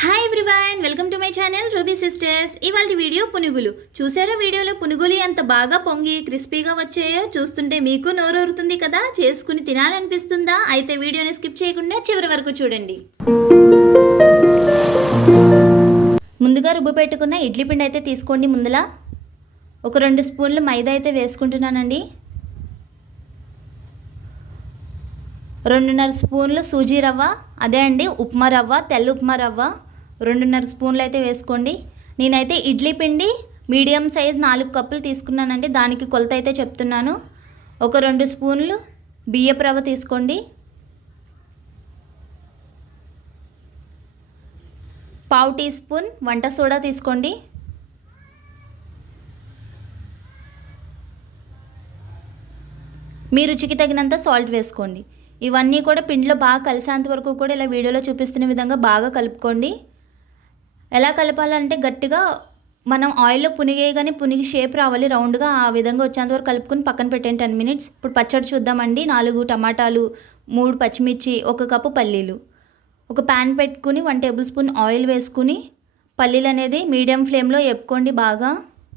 Hi everyone, welcome to my channel ruby sisters. ఇవాళ video పునుగులు. చూసారా వీడియోలో పునుగులు ఎంత బాగా పొంగి క్రిస్పీగా వచ్చాయో? చూస్తుంటే మీకు నోరూరుతుంది కదా, చేసుకుని తినాలనిపిస్తుందా? అయితే వీడియోని స్కిప్ చేయకుండా చివరి వరకు చూడండి. ముందుగా రుబ్బు పెట్టుకున్న ఇడ్లీ పిండి అయితే తీసుకోండి. ముందులా ఒక 2 స్పూన్లు మైదా అయితే వేసుకుంటున్నానండి. 2.5 స్పూన్లు సూజీ రవ్వ, అదే అండి ఉప్మా రవ్వ, తెల్ల ఉప్మా రవ్వ 2.5 స్పూన్లు అయితే వేసుకోండి. నేనైతే ఇడ్లీ పిండి మీడియం సైజ్ 4 కప్పులు తీసుకున్నానండి, దానికి కొలత అయితే చెప్తున్నాను. ఒక 2 స్పూన్లు బియ్యపు రవ్వ తీసుకోండి. పావు టీ స్పూన్ వంట సోడా తీసుకోండి. మీ రుచికి తగినంత సాల్ట్ వేసుకోండి. ఇవన్నీ కూడా పిండిలో బాగా కలిసేంత వరకు కూడా ఇలా వీడియోలో చూపిస్తున్న విధంగా బాగా కలుపుకోండి. ఎలా కలపాలంటే గట్టిగా మనం ఆయిల్లో పునిగేయగానే పునిగి షేప్ రావాలి రౌండ్గా, ఆ విధంగా వచ్చేంత వరకు కలుపుకొని పక్కన పెట్టండి 10 మినిట్స్. ఇప్పుడు పచ్చడి చూద్దామండి. 4 టమాటాలు, 3 పచ్చిమిర్చి, 1 కప్పు పల్లీలు. ఒక ప్యాన్ పెట్టుకుని 1 టేబుల్ స్పూన్ ఆయిల్ వేసుకుని పల్లీలు అనేది మీడియం ఫ్లేమ్లో వేపుకోండి. బాగా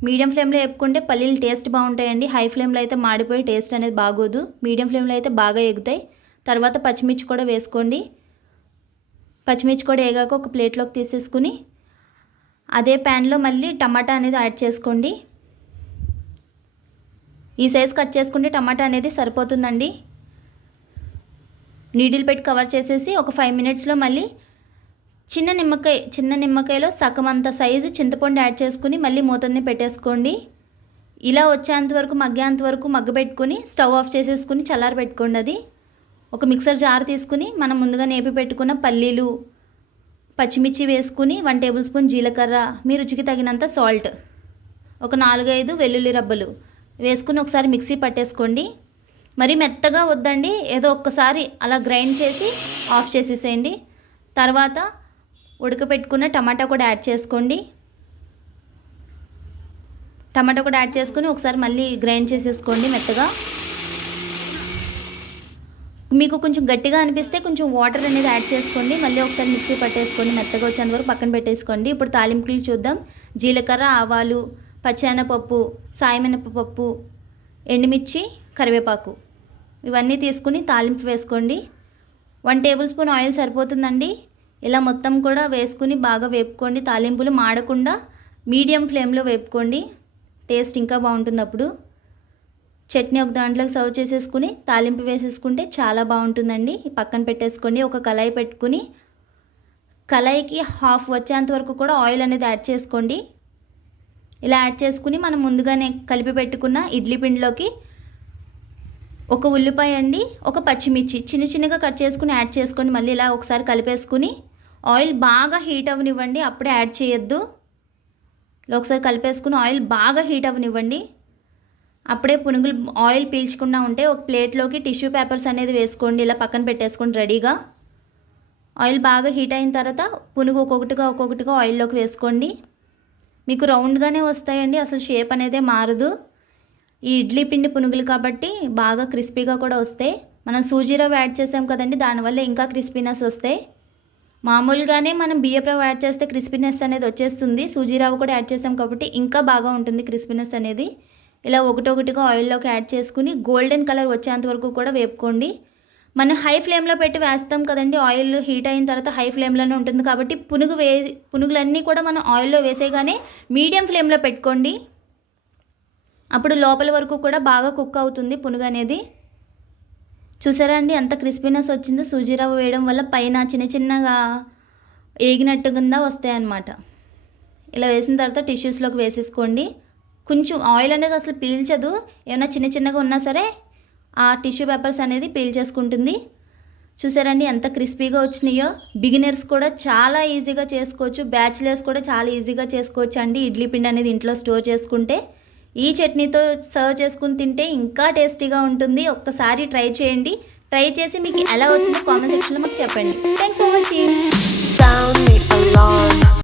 మీడియం ఫ్లేమ్లో వేపుకుంటే పల్లీలు టేస్ట్ బాగుంటాయండి. హై ఫ్లేమ్లో అయితే మాడిపోయి టేస్ట్ అనేది బాగోదు. మీడియం ఫ్లేమ్లో అయితే బాగా ఎగుతాయి. తర్వాత పచ్చిమిర్చి కూడా వేసుకోండి. పచ్చిమిర్చి కూడా వేగాక ఒక ప్లేట్లోకి తీసేసుకుని అదే ప్యాన్లో మళ్ళీ టమాటా అనేది యాడ్ చేసుకోండి. ఈ సైజ్ కట్ చేసుకుంటే టమాటా అనేది సరిపోతుందండి. నీడిల్ పెట్టి కవర్ చేసేసి ఒక 5 మినిట్స్లో మళ్ళీ చిన్న నిమ్మకాయలో సగం అంత సైజు చింతపండు యాడ్ చేసుకుని మళ్ళీ మూతని పెట్టేసుకోండి. ఇలా వచ్చేంత వరకు మగ్గేంత వరకు మగ్గబెట్టుకుని స్టవ్ ఆఫ్ చేసేసుకుని చల్లారి పెట్టుకోండి. అది ఒక మిక్సర్ జార్ తీసుకుని మనం ముందుగా నేపి పెట్టుకున్న పల్లీలు, పచ్చిమిర్చి వేసుకుని 1 టేబుల్ స్పూన్ జీలకర్ర, మీ రుచికి తగినంత సాల్ట్, ఒక 4-5 వెల్లుల్లి రబ్బలు వేసుకుని ఒకసారి మిక్సీ పట్టేసుకోండి. మరి మెత్తగా వద్దండి, ఏదో ఒక్కసారి అలా గ్రైండ్ చేసి ఆఫ్ చేసేసేయండి. తర్వాత ఉడకపెట్టుకున్న టమాటా కూడా యాడ్ చేసుకోండి. టమాటా కూడా యాడ్ చేసుకుని ఒకసారి మళ్ళీ గ్రైండ్ చేసేసుకోండి మెత్తగా. మీకు కొంచెం గట్టిగా అనిపిస్తే కొంచెం వాటర్ అనేది యాడ్ చేసుకోండి. మళ్ళీ ఒకసారి మిక్సీ పట్టేసుకోండి. మెత్తగా వచ్చేంత వరకు పక్కన పెట్టేసుకోండి. ఇప్పుడు తాలింపులు చూద్దాం. జీలకర్ర, ఆవాలు, పచ్చెనపప్పు, సాయమినపప్పు, ఎండుమిర్చి, కరివేపాకు ఇవన్నీ తీసుకుని తాలింపు వేసుకోండి. 1 టేబుల్ స్పూన్ ఆయిల్ సరిపోతుందండి. ఇలా మొత్తం కూడా వేసుకుని బాగా వేపుకోండి. తాలింపులు మాడకుండా మీడియం ఫ్లేమ్లో వేపుకోండి. టేస్ట్ ఇంకా బాగుంటుంది. అప్పుడు చట్నీ ఒక దాంట్లోకి సర్వ్ చేసేసుకుని తాలింపు వేసేసుకుంటే చాలా బాగుంటుందండి. పక్కన పెట్టేసుకోండి. ఒక కళాయి పెట్టుకుని కళాయికి హాఫ్ వచ్చేంత వరకు కూడా ఆయిల్ అనేది యాడ్ చేసుకోండి. ఇలా యాడ్ చేసుకుని మనం ముందుగానే కలిపి పెట్టుకున్న ఇడ్లీ పిండిలోకి ఒక ఉల్లిపాయ అండి, ఒక పచ్చిమిర్చి చిన్నగా కట్ చేసుకుని యాడ్ చేసుకోండి. మళ్ళీ ఇలా ఒకసారి కలిపేసుకుని ఆయిల్ బాగా హీట్ అవ్వనివ్వండి. అప్పుడే యాడ్ చేయొద్దు. ఇలా ఒకసారి కలిపేసుకుని ఆయిల్ బాగా హీట్ అవ్వనివ్వండి. అప్పుడే పునుగులు ఆయిల్ పీల్చకుండా ఉంటే ఒక ప్లేట్లోకి టిష్యూ పేపర్స్ అనేది వేసుకోండి. ఇలా పక్కన పెట్టేసుకోండి రెడీగా. ఆయిల్ బాగా హీట్ అయిన తర్వాత పునుగు ఒక్కొక్కటిగా ఆయిల్లోకి వేసుకోండి. మీకు రౌండ్గానే వస్తాయండి, అసలు షేప్ అనేదే మారదు. ఈ ఇడ్లీ పిండి పునుగులు కాబట్టి బాగా క్రిస్పీగా కూడా వస్తాయి. మనం సూజీ రవ్వ యాడ్ చేసాం కదండి, దానివల్ల ఇంకా క్రిస్పీనెస్ వస్తాయి. మామూలుగానే మనం బియ్యపు రవ్వ యాడ్ చేస్తే క్రిస్పీనెస్ అనేది వచ్చేస్తుంది. సూజీ రవ్వ కూడా యాడ్ చేసాం కాబట్టి ఇంకా బాగా ఉంటుంది క్రిస్పీనెస్ అనేది. ఇలా ఒకటొకటిగా ఆయిల్లోకి యాడ్ చేసుకుని గోల్డెన్ కలర్ వచ్చేంత వరకు కూడా వేపుకోండి. మనం హై ఫ్లేమ్లో పెట్టి వేస్తాం కదండి, ఆయిల్ హీట్ అయిన తర్వాత హై ఫ్లేమ్లోనే ఉంటుంది కాబట్టి పునుగులన్నీ కూడా మనం ఆయిల్లో వేసేగానే మీడియం ఫ్లేమ్లో పెట్టుకోండి. అప్పుడు లోపల వరకు కూడా బాగా కుక్ అవుతుంది పునుగు అనేది. చూసారా అండి ఎంత క్రిస్పీనెస్ వచ్చిందో? సూజీ రవ్వ వేయడం వల్ల పైన చిన్నగా ఏగినట్టు కింద వస్తాయి అన్నమాట. ఇలా వేసిన తర్వాత టిష్యూస్లోకి వేసేసుకోండి. కొంచెం ఆయిల్ అనేది అసలు పీల్చదు. ఏమైనా చిన్నగా ఉన్నా సరే ఆ టిష్యూ పేపర్స్ అనేది పీల్ చేసుకుంటుంది. చూసారండి ఎంత క్రిస్పీగా వచ్చినాయో? బిగినర్స్ కూడా చాలా ఈజీగా చేసుకోవచ్చు, బ్యాచిలర్స్ కూడా చాలా ఈజీగా చేసుకోవచ్చు అండి. ఇడ్లీ పిండి అనేది ఇంట్లో స్టోర్ చేసుకుంటే ఈ చట్నీతో సర్వ్ చేసుకుని తింటే ఇంకా టేస్టీగా ఉంటుంది. ఒక్కసారి ట్రై చేయండి. ట్రై చేసి మీకు ఎలా వచ్చిందో కామెంట్ సెక్షన్లో మాకు చెప్పండి. Thanks for watching.